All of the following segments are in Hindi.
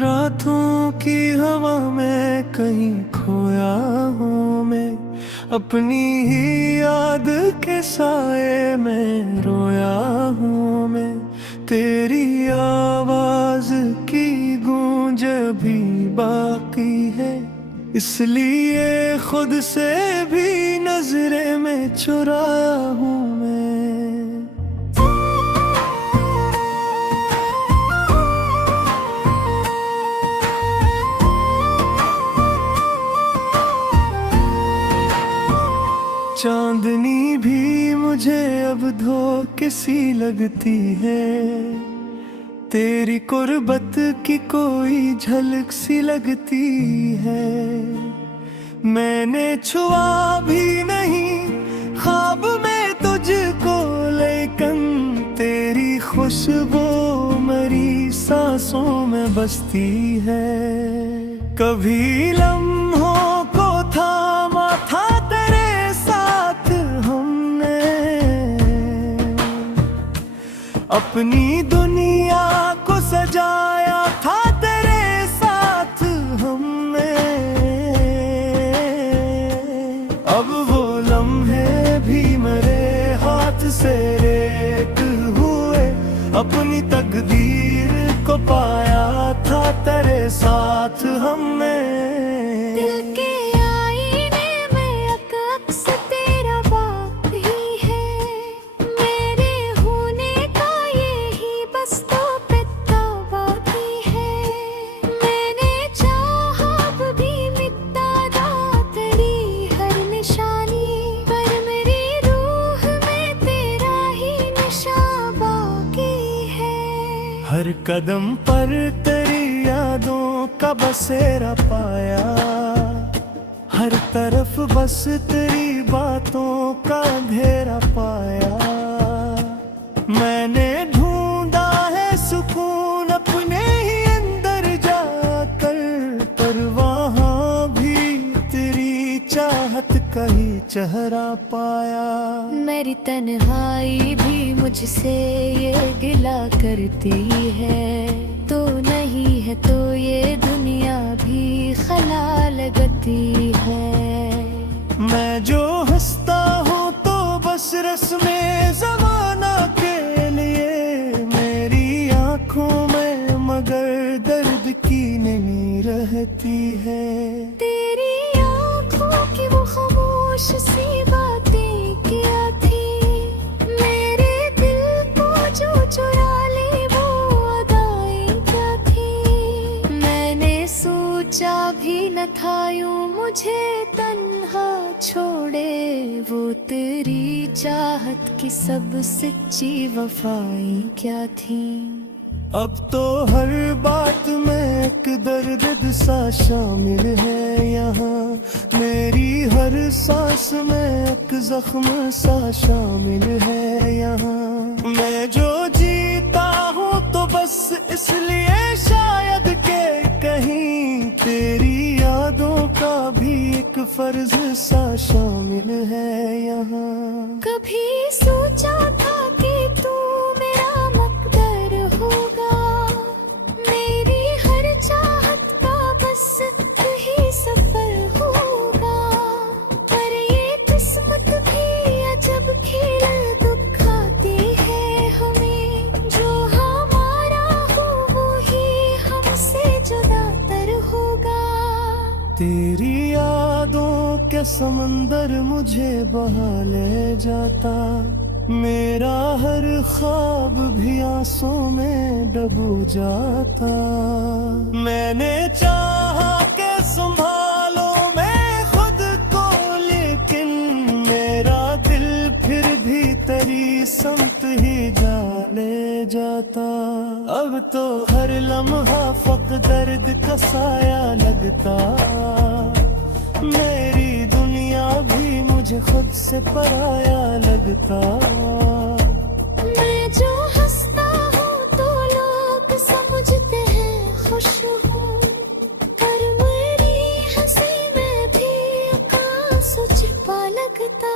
रातों की हवा में कहीं खोया हूँ मैं, अपनी ही याद के साए में रोया हूँ मैं। तेरी आवाज की गूंज भी बाकी है, इसलिए खुद से भी नजरे में चुराया हूँ मैं। चांदनी भी मुझे अब धोखे सी लगती है, तेरी कुर्बत की कोई झलक सी लगती है। मैंने छुआ भी नहीं ख्वाब में तुझको, लेकिन तेरी खुशबू मेरी सांसों में बसती है। कभी लम्हों को थामा था तेरे साथ हमने, अपनी दुनिया को सजाया था तेरे साथ हमने। अब वो लम्हे भी मेरे हाथ से रेत हुए, अपनी तकदीर को पाया था तेरे साथ हमने। दिल के आईने में अक्स तेरा बाप ही है, मेरे होने का यही बस तो पिता बाकी है। मैंने चाहा अब भी मिटा दा तेरी हर निशानी, पर मेरी रूह में तेरा ही निशान बाकी है। हर कदम पर तेरी यादों का बसेरा पाया, हर तरफ बस तेरी बातों का अंधेरा पाया। मैंने ढूंढा है सुकून अपने ही अंदर जाकर, पर वहाँ भी तेरी चाहत का ही चेहरा पाया। मेरी तन्हाई भी मुझसे ये गिला करती है, तो नहीं है तो ये दुनिया भी खला लगती है। मैं जो हंसता हूँ तो बस रस्में ज़माना के लिए, मेरी आंखों में मगर दर्द की नमी रहती है। तेरी आंखों की वो खामोश सी बातें क्या थी, मेरे दिल को जो चुरा ली वो अदाएं क्या थी। मैंने सोचा भी न था यूं मुझे तन्हा छोड़े, वो तेरी चाहत की सब सच्ची वफाएं क्या थी। अब तो हर बात में एक दर्द सा शामिल है यहाँ, मेरी हर सांस में एक जख्म सा शामिल है यहाँ। मैं जो जीता हूँ तो बस इसलिए शायद के कहीं तेरी यादों का भी एक फर्ज सा शामिल है यहाँ। कभी सोचा था कि तू मेरा मकदर होगा, मेरी हर चाहत का बस तू ही सफल होगा। पर ये किस्मत भी अजब खेल दिखाती है हमें, जो हमारा हो वो ही हमसे जुदा तर होगा। तेरी यादों के समंदर मुझे बहा ले जाता, मेरा हर ख्वाब भी आंसू में डूब जाता। मैंने चाहा के संभालो मैं खुद को, लेकिन मेरा दिल फिर भी तेरी समत ही जा ले जाता। अब तो हर लम्हा फक दर्द का साया लगता, मेरी दुनिया भी मुझे खुद से पराया लगता। मैं जो हंसता हूँ तो लोग समझते हैं खुश हूँ, पर मेरी हंसी में भी आंसू छिपा लगता।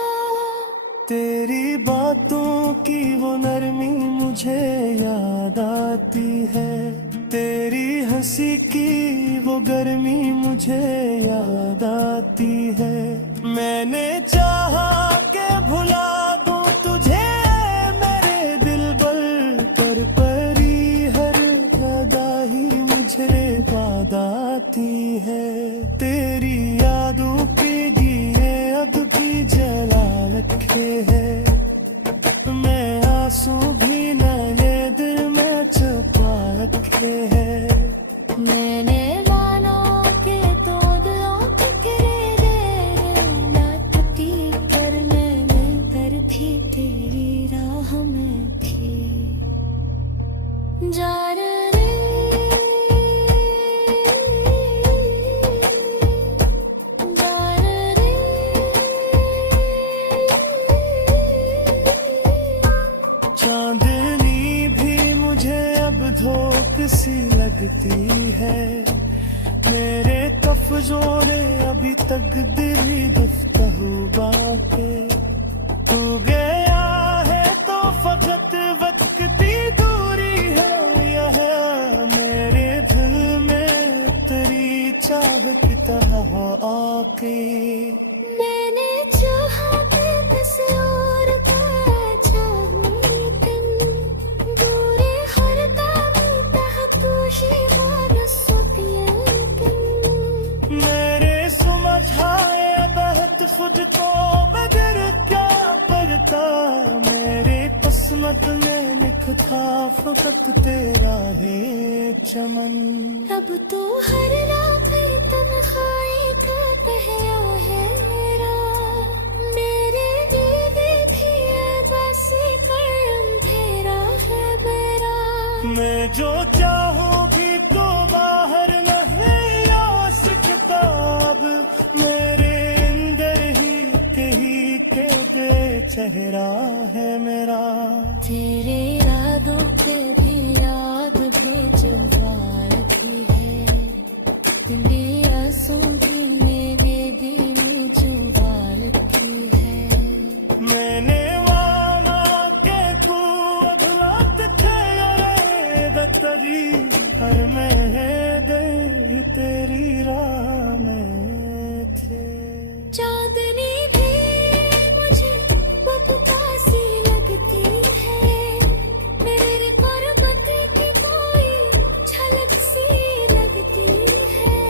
तेरी बातों की वो नरमी मुझे याद आती है, तेरी हंसी की गर्मी मुझे याद आती है। मैंने चाहा के भुला दूं तुझे मेरे दिल पर परी हर अदा ही मुझे याद आती है। तेरी यादों के दिए अब भी जला रखे हैं। मैं आंसू भी न ये दिल में छुपा रखे हैं। मैंने माना के तो दिलों के किरे न टूटी पर मैंने कर थी तेरी राह में थी। जान रे जान रे चांदनी भी मुझे अब धोख सी लगती है। मेरे कफ्जोरे अभी तक दिली गुफ्तहू बातें। तू गया है तो फकत वक्त की दूरी है। यह मेरे दिल में तेरी चाह की तरह आके। मैंने चाहा कि किसी और का चाहूं लेकिन दूरी हर दम तहत ही वारस होती है। लेकिन मेरे समझाए बहुत खुद को मगर क्या पड़ता। मेरे किस्मत में लिखा फकत तेरा है चमन। अब तो हर रात ही तन्हाई का पहरा है मेरा। मेरे दीदी थी बसी पर अंधेरा है मेरा। मैं जो चाहूँ भी तो बाहर नहीं आ सकता। अब मेरे अंदर ही कहीं के दे चेहरा है मेरा। तेरे यादों पे भी याद भेजवा रखी है। दिली आंसू की मेरे दिल में जुबा रखी है। मैंने माना के तू अब रात थे बतरी हर में गई तेरी राह में थे। चांदनी भी मुझे बबूता सी लगती है। मेरे पर्वत की कोई झलक सी लगती है।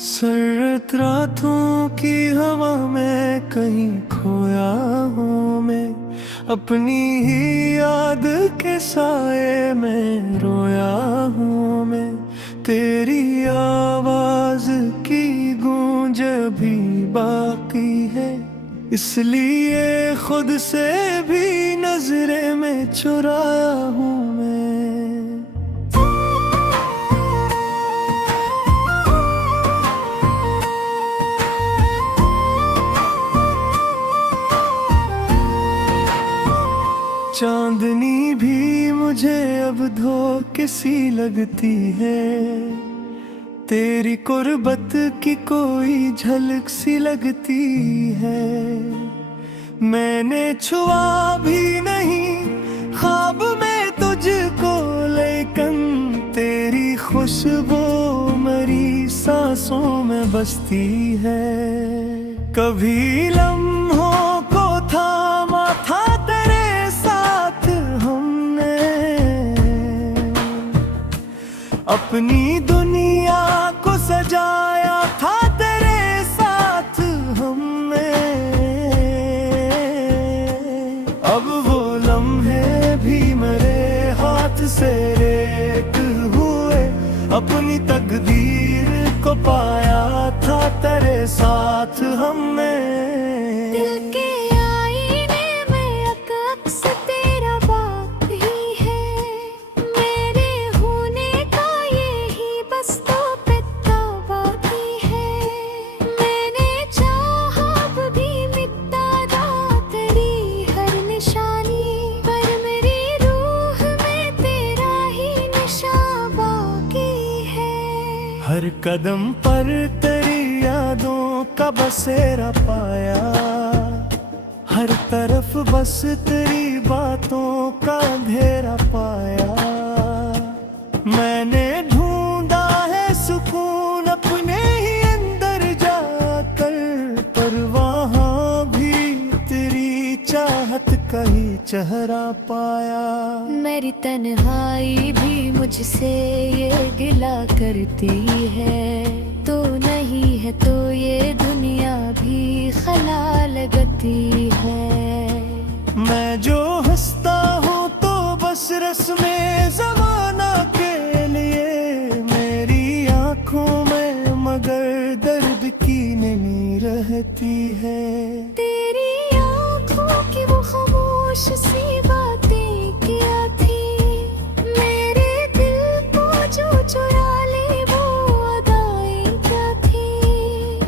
सर्द रातों की हवा में कहीं खोया हूँ मैं। अपनी ही याद के साए में रोया हूँ मैं। तेरी आवाज की गूंज भी बाकी है। इसलिए खुद से भी नजरे में चुराया हूँ मैं। चांदनी भी मुझे अब धोखे सी लगती है। तेरी कुर्बत की कोई झलक सी लगती है। मैंने छुआ भी नहीं ख्वाब में तुझको लेकिन तेरी खुशबू मेरी सांसों में बसती है। कभी लम्हों को थामा था तेरे साथ हमने। अपनी दुनिया को सजाया था तेरे साथ हमने। अब वो लम्हे भी मेरे हाथ से रेत हुए। अपनी तकदीर को पाया था तेरे साथ हमने। दिल के आईने में अक्स तेरा बाप ही है। मेरे होने का यही बस तो पिता बाकी है। मैंने चाहा अब भी मिटा दा तेरी हर निशानी। पर मेरी रूह में तेरा ही निशान बाकी है। हर कदम पर तेरी यादों का बसेरा पाया, हर तरफ बस तेरी बातों का अंधेरा पाया। मैंने ढूंढा है सुकून अपने ही अंदर जाकर, पर वहाँ भी तेरी चाहत का ही चेहरा पाया। मेरी तन्हाई भी मुझसे ये गिला करती है, तो नहीं है तो ये दुनिया भी खला लगती है। मैं जो हंसता हूँ तो बस रस्में ज़माना के लिए, मेरी आंखों में मगर दर्द की नमी रहती है। तेरी आंखों की वो खामोश सी बातें क्या थी, मेरे दिल को जो चुरा ली वो अदाएं क्या थी।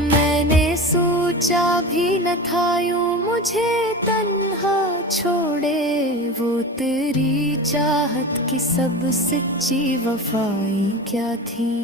मैंने सोचा भी न था यूं मुझे तन्हा छोड़े, वो तेरी चाहत की सब सच्ची वफाएं क्या थी।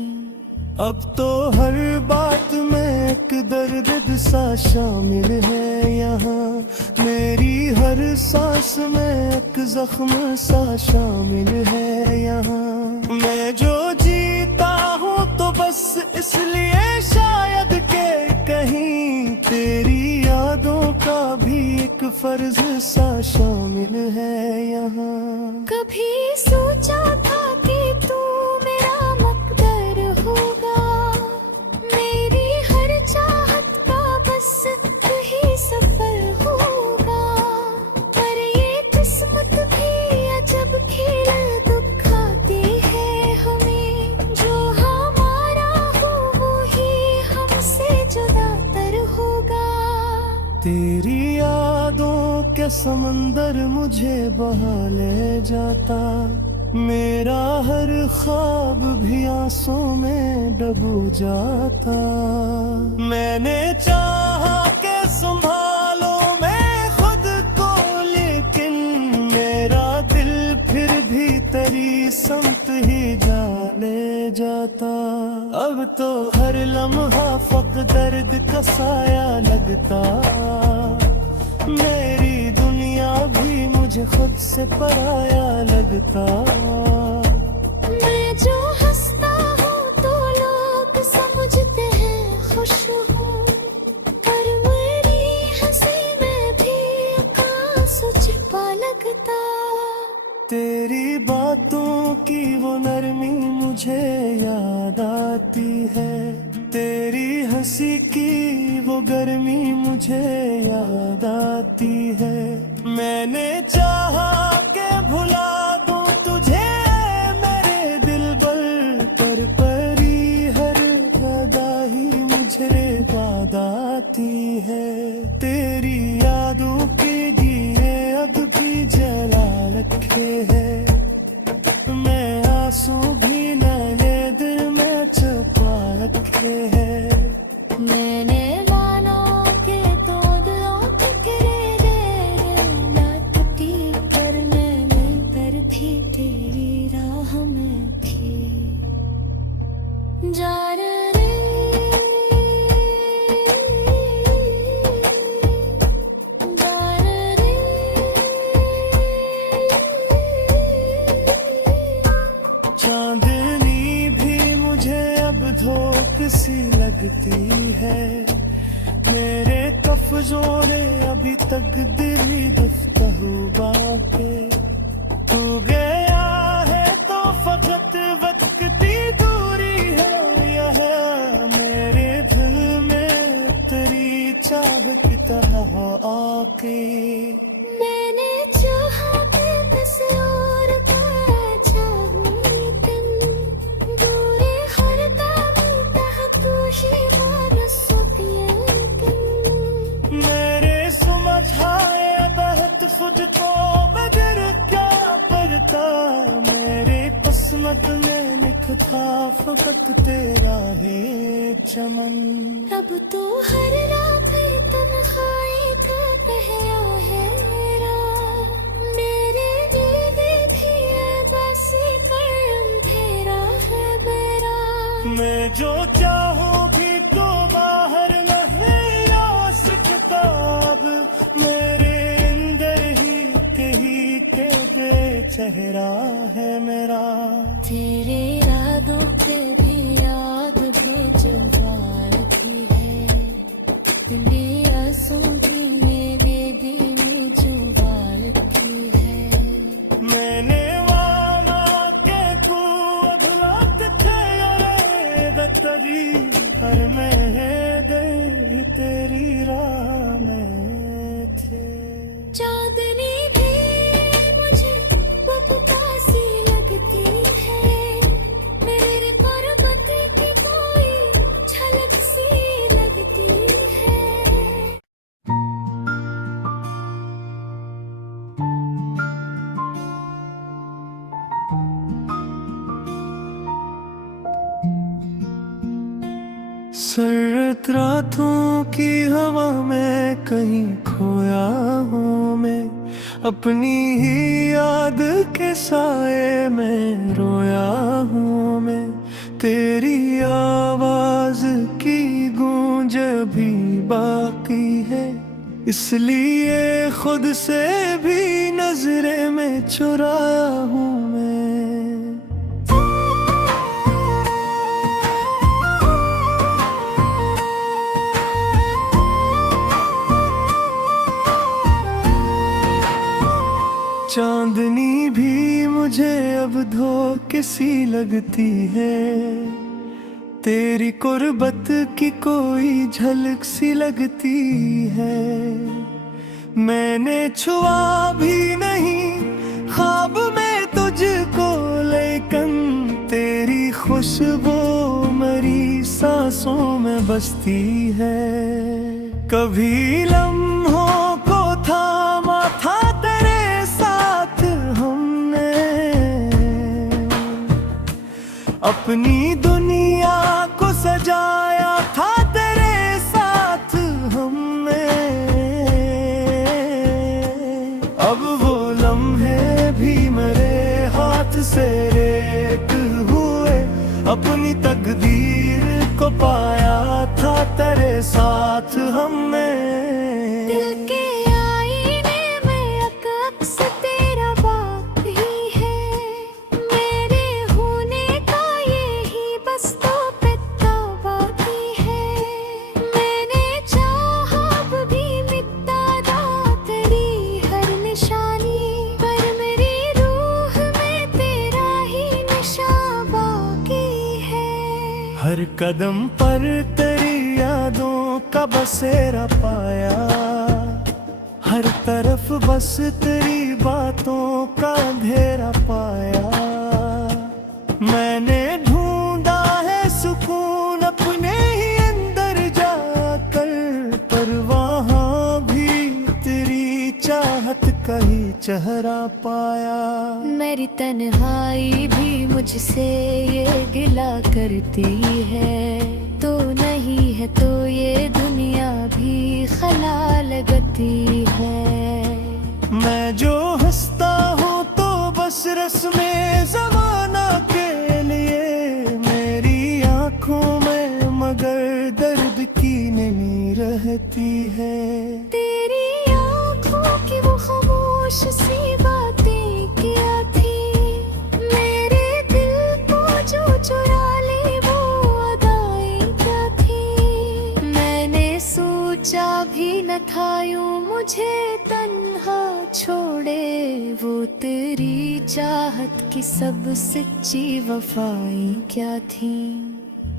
अब तो हर बात में एक दर्द सा शामिल है यहाँ, मेरी हर सांस में एक जख्म सा शामिल है यहाँ। मैं जो जीता हूँ तो बस इसलिए शायद के कहीं तेरी यादों का भी एक फर्ज सा शामिल है यहाँ। कभी सोचा था कि तू मेरा मकदर होगा, मेरी हर चाहत का बस तू ही सफल होगा। पर ये किस्मत भी अजब खेल दिखाती है हमें, जो हमारा हो वो ही हमसे जुदा तर होगा। तेरी यादों के समंदर मुझे बहा ले जाता, मेरा हर ख्वाब भी आंसू में डूब जाता। मैंने चाहा के संभालो मैं खुद को, लेकिन मेरा दिल फिर भी तेरी समत ही जा ले जाता। अब तो हर लम्हा फक दर्द का साया लगता, मेरी दुनिया भी मुझे खुद से पराया लगता। मैं जो हंसता हूँ तो लोग समझते हैं खुश हूँ, पर मेरी हंसी में भी आंसू छिपा लगता। तेरी बातों की वो नरमी मुझे याद आती है, तेरी हंसी की वो गर्मी मुझे याद आती है। मैंने चाहा के भुला दूं तुझे मेरे दिलबर, पर परी हर अदा ही मुझे याद आती है। तेरी यादों के दिए अब भी जला रखे हैं, मैं आंसू भी न ये दिल में छुपा रखे हैं। मैंने माना के तो दिलों के किरे न टूटी, पर मैं पर भी तेरी राह में थी। जा रे चांदनी भी मुझे अब धोख सी लगती है, मेरे कफ्जों ने अभी तक दिली गुफ्तगू बाके। तू गया है तो फकत वक्त की दूरी है यह, मेरे दिल में तेरी चाह की तरह आके। मैंने चाहा कि बस और पाया चाहूं, लेकिन दूरी हर दामन तह तू ही मानसों की यकीन। मेरे समझाए बहुत खुद को मगर क्या करता, मेरे किस्मत में लिखा फकत तेरा है चमन। अब तो हर रात ही तन्हाई का पहरा है मेरा, मेरे लिए भी बसी पर अंधेरा है मेरा। मैं जो चाहूँ भी तो बाहर नहीं चेहरा है मेरा। तेरे यादों पे भी याद बेजुबान रखी है, इतने आंसू की ये बेदी जुबान रखी है। मैंने वाला के तू अधलात थे यारे दतरी, पर मैं गई तेरी राह में थे। चांदनी भी मुझे बबूता सी लगती है, मेरे पर्वत की कोई झलक सी लगती है। सर्द रातों की हवा में कहीं खोया हूँ मैं, अपनी ही याद के साए में रोया हूँ मैं। तेरी आवाज की गूंज भी बाकी है, इसलिए खुद से भी नजरे में चुराया हूँ मैं। चांदनी भी मुझे अब धोखे सी लगती है, तेरी कुर्बत की कोई झलक सी लगती है। मैंने छुआ भी नहीं ख्वाब में तुझको, लेकिन तेरी खुशबू मेरी सांसों में बसती है। कभी लम्हों को थामा था तेरे साथ हमने, अपनी दुनिया को सजाया था तेरे साथ हमने। अब वो लम्हे भी मेरे हाथ से रेत हुए, अपनी तकदीर को पाया था तेरे साथ हमने। दिल के आईने में अक्स तेरा बाप ही है, मेरे होने का यही बस तो पिता बाकी है। मैंने चाहा अब भी मिटा ना तेरी हर निशानी, पर मेरी रूह में तेरा ही निशान बाकी है। हर कदम पर तेरी यादों का बसेरा पाया, हर तरफ बस तेरी बातों का अंधेरा पाया। मैंने ढूंढा है सुकून अपने ही अंदर जाकर, पर वहाँ भी तेरी चाहत का ही चेहरा पाया। मेरी तन्हाई भी मुझसे ये गिला करती है, तो नहीं है तो ये दुनिया भी खला लगती है। मैं जो हंसता हूँ तो बस रस्में ज़माना के लिए, मेरी आँखों में मगर दर्द की नमी रहती है। तेरी आँखों की वो खामोश सी बातें क्या थी, मेरे दिल को जो चुरा ली वो अदाएं क्या थी। मैंने सोचा भी न था यूं मुझे तन्हा छोड़े, वो तेरी चाहत की सब सच्ची वफाएं क्या थी।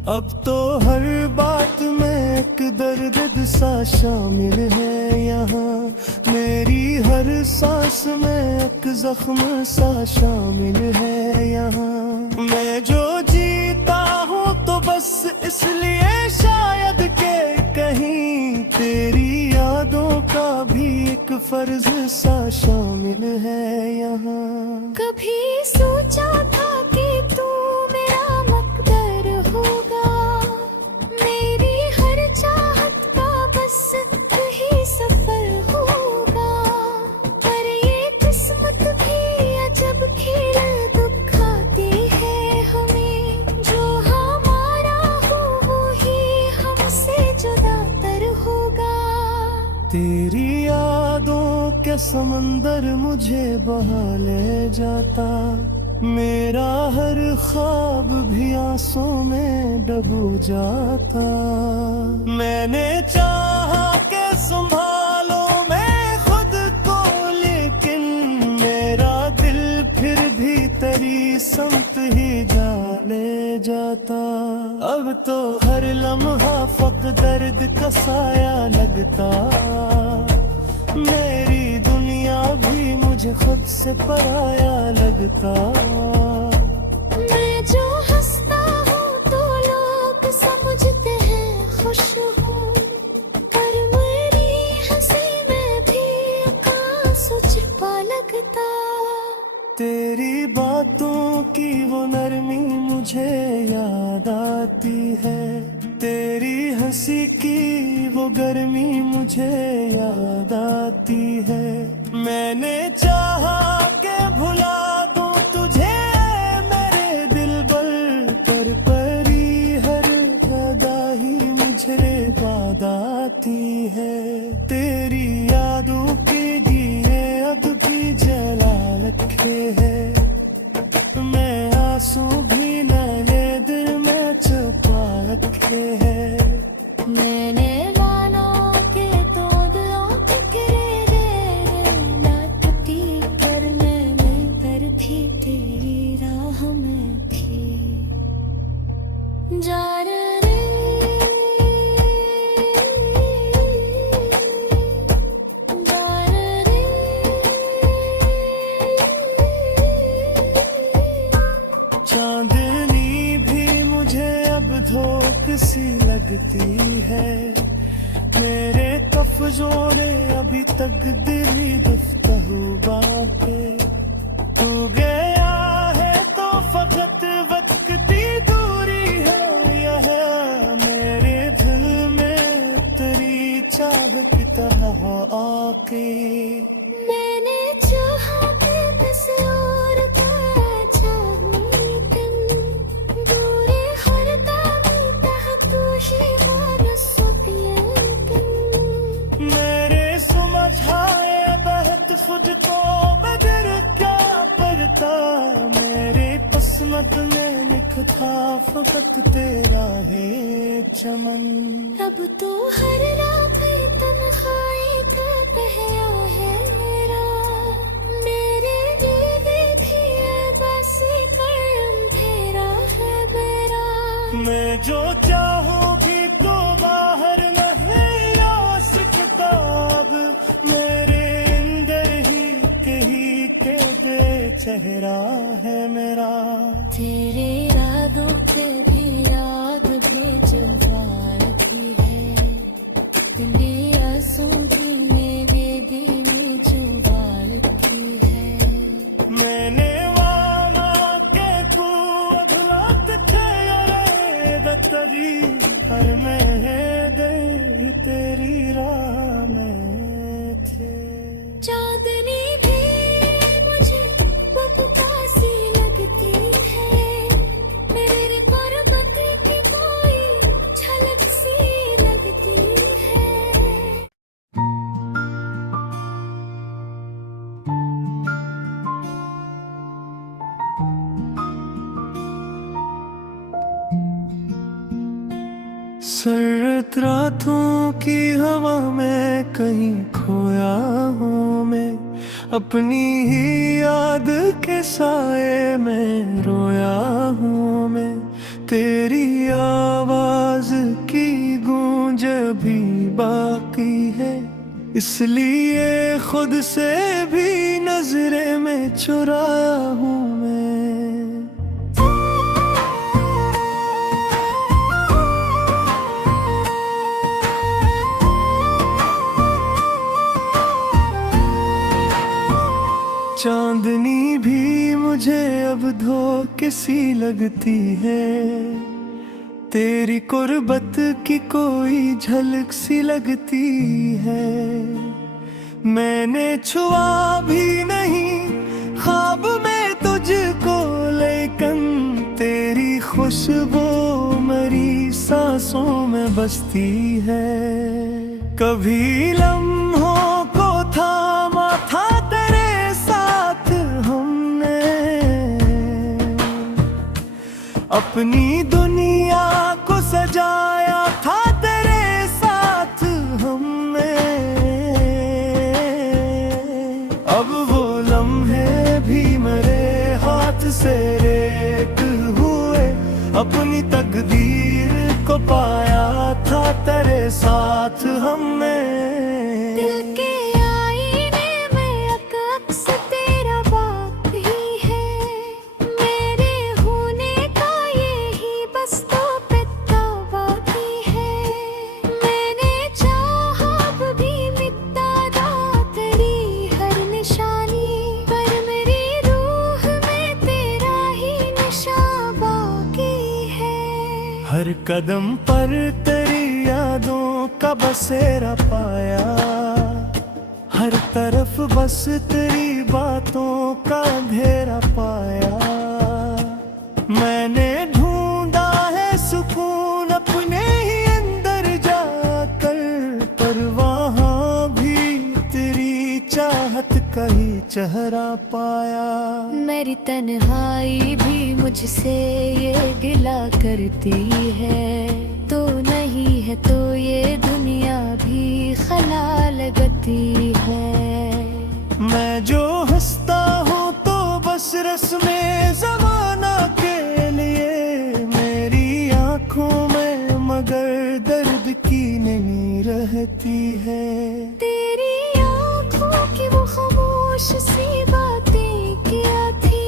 अब तो हर बात में एक दर्द सा शामिल है यहाँ, मेरी हर सांस में एक जख्म सा शामिल है यहाँ। मैं जो जीता हूँ तो बस इसलिए शायद के कहीं तेरी यादों का भी एक फर्ज सा शामिल है यहाँ। कभी सोचा था कि तू मेरा मकदर होगा, मेरी हर चाहत का बस यही सफर होगा, पर ये किस्मत भी अजब खेल दिखाती है हमें। जो हमारा हो वो ही हमसे जुदा तर होगा। तेरी यादों के समंदर मुझे बहा ले जाता, मेरा हर ख्वाब भी आंसू में डूब जाता। मैंने चाहा के संभालो मैं खुद को, लेकिन मेरा दिल फिर भी तेरी समत ही जा ले जाता। अब तो हर लम्हा फक दर्द का साया लगता, मेरी दुनिया भी मुझे खुद से पराया लगता। मैं जो हंसता हूँ तो लोग समझते हैं खुश हूँ, पर मेरी हंसी में भी आंसू छिपा लगता। तेरी बातों की वो नरमी मुझे याद आती है, तेरी हंसी की वो गर्मी मुझे याद आती है। मैंने चाहा के भुला दूं तुझे मेरे दिलबर, पर परी हर अदा ही मुझे याद आती है। तेरी यादों के दिए अब भी जला रखे हैं, मैं आंसू भी नए दिल में छुपा रखे हैं। मैंने मानो के तो दिलों के गिरे न टूटी, पर मैं पर भी तेरी राह में थी। जान रे जान रे, चांदनी भी मुझे अब धोख सी लगती है, मेरे कफ्जों ने अभी तक दिली गुफ्तगू बातें। तू गया है तो फकत वक्त की दूरी है, यह मेरे दिल में तेरी चाह की तरह आके। मैंने चाहा कि किसी और का चाहूं, लेकिन दूरी हर दाम तह तू ही मानसूती है। मेरे सुलझाए बहत खुद को मगर क्या करता, मेरे किस्मत में लिखा फकत तेरा है चमन। अब तो हर रात ही तन्हाई का कहया है मेरा, मेरे लिए भी बस पर अंधेरा है मेरा। मैं जो चाहूंगी तो बाहर नहीं आ सकता, अब मेरे अंदर ही के दे चेहरा है मेरा। तेरे यादों पे भी याद भेजवा रखी है, तेरे आंसू की मेरे दिल में छुपा रखी है। मैंने माना के तू अब रात थे बतरी, पर मैं गई तेरी राह में थे। चांदनी भी मुझे बबूका सी लगती है, मेरे पर्वत की कोई झलक सी लगती है। सर्द रातों की हवा में कहीं खोया हूँ मैं, अपनी ही याद के साए में रोया हूँ मैं। तेरी आवाज की गूंज भी बाकी है, इसलिए खुद से भी नजरे में चुराया हूँ मैं। चांदनी भी मुझे अब धोखे सी लगती है, तेरी कुर्बत की कोई झलक सी लगती है। मैंने छुआ भी नहीं ख्वाब में तुझको, लेकिन तेरी खुशबू मेरी सांसों में बसती है। कभी लम्हों को थामा था तेरे साथ हमने, अपनी दुनिया को सजाया था तेरे साथ हमने। अब वो लम्हे भी मेरे हाथ से रेत हुए, अपनी तकदीर को पाया था तेरे साथ हमने। दिल के आईने में अक्स तेरा बाप ही है, मेरे होने का यही बस तो पिता बाकी है। मैंने चाहा अब भी मिटा ना तेरी हर निशानी, पर मेरी रूह में तेरा ही नशा बाकी है। हर कदम पर तेरी यादों का बसेरा पाया, हर तरफ बस तेरी बातों का अंधेरा पाया। मैंने ढूंढा है सुकून अपने ही अंदर जाकर, पर वहाँ भी तेरी चाहत का ही चेहरा पाया। मेरी तन्हाई भी मुझसे ये गिला करती है, तो नहीं है तो ये दुनिया भी खला लगती है। मैं जो हंसता हूँ तो बस रस्मे ज़माना के लिए, मेरी आँखों में मगर दर्द की नमी रहती है। तेरी आँखों की वो खामोश सी बातें क्या थी,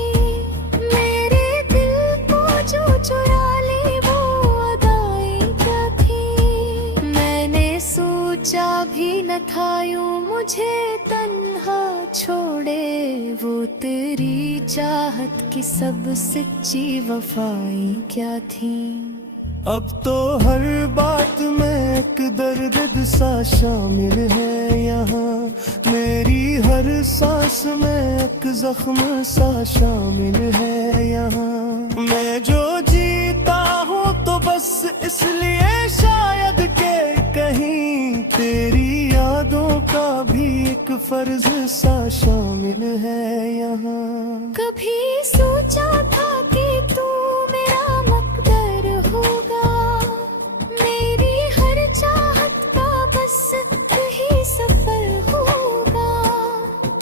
मेरे दिल को जो चुरा ली वो अदाएं क्या थी। मैंने सोचा भी न था यूं मुझे तन्हा छोड़े, वो तेरी चाहत की सब सच्ची वफाएं क्या थी। अब तो हर बात में एक दर्द सा शामिल है यहाँ, मेरी हर सांस में एक जख्म सा शामिल है यहाँ। मैं जो जीता हूँ तो बस इसलिए शायद के कहीं तेरी यादों का भी एक फर्ज सा शामिल है यहाँ। कभी सोचा था कि तू मेरा मकदर होगा, मेरी हर चाहत का बस यही सफर होगा।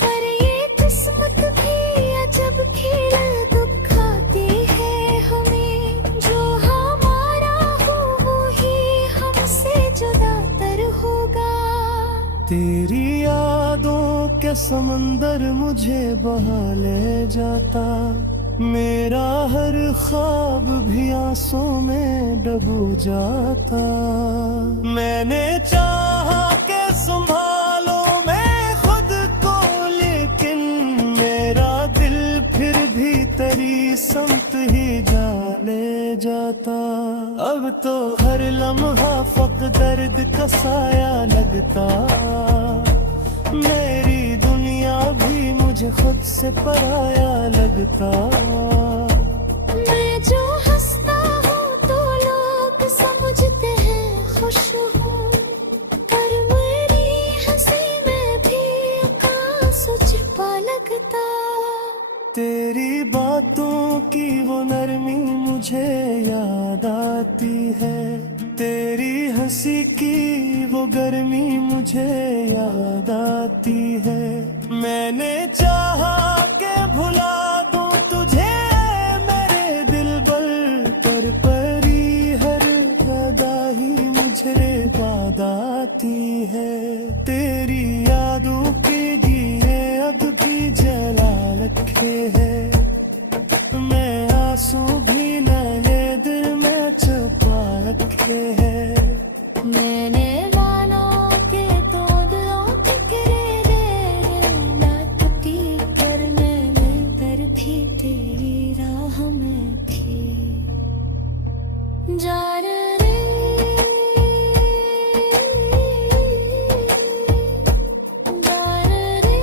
पर ये किस्मत भी अजब खेल दिखाती है हमें, जो हमारा हो वो ही हमसे जुदा तर होगा। तेरी यादों के समंदर मुझे बहा ले जाता, मेरा हर ख्वाब भी आंसू में डूब जाता। मैंने चाहा के संभालो मैं खुद को, लेकिन मेरा दिल फिर भी तेरी समत ही जा ले जाता। अब तो हर लम्हा फक दर्द का साया लगता, मेरी दुनिया भी मुझे खुद से पराया लगता। मैं जो हंसता हूँ तो लोग समझते हैं खुश हूँ, पर मेरी हंसी में भी आंसू छिपा लगता। तेरी बातों की वो नरमी मुझे याद आती है, तेरी हंसी की वो गर्मी मुझे याद आती है। मैंने चाहा के भुला दूं तुझे मेरे दिलबर, पर परी हर अदा ही मुझे याद आती है। तेरी यादों के दिए अब भी जला रखे हैं, मैं आंसू भी नए दिल में छुपा रखे हैं। मैंने माना के तो दिलों के किरे न टूटी, पर मैंने कर भी तेरी राह में थी। जान रे जान रे,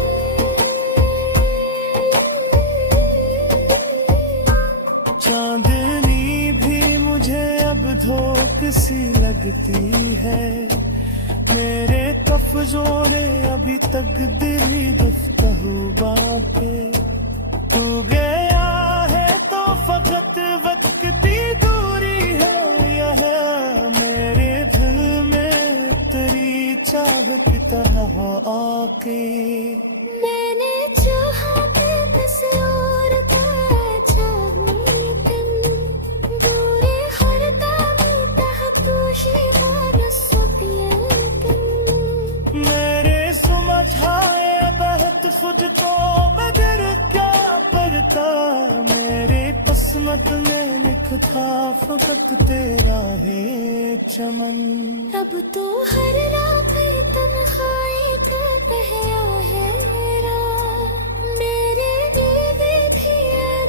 चांदनी भी मुझे अब धोख सी लगती है, मेरे लफ्जों ने अभी तक दिली गुफ्तहू बातें। तू गया है तो फकत वक्त की दूरी है यह मेरे दिल में तेरी चाह की तरह आके। मैंने चाहा कि किसी और का चाहूं लेकिन दूरी हरता भी तहत ही बारसों यकीन। मेरे सुमझाए बहत खुद को मगर क्या करता, मेरे किस्मत में लिखा फकत तेरा है चमन। अब तो हर रात ही तन्हाई का पहरा है मेरा, मेरे दीदी भी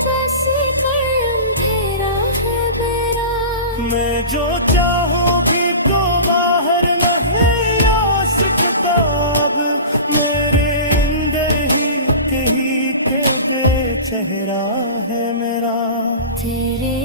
बसी पर अंधेरा है मेरा। मैं जो चाहूँ भी तो बाहर नहीं आ सकता, अब मेरे अंदर ही कहीं के चेहरा है मेरा। तेरे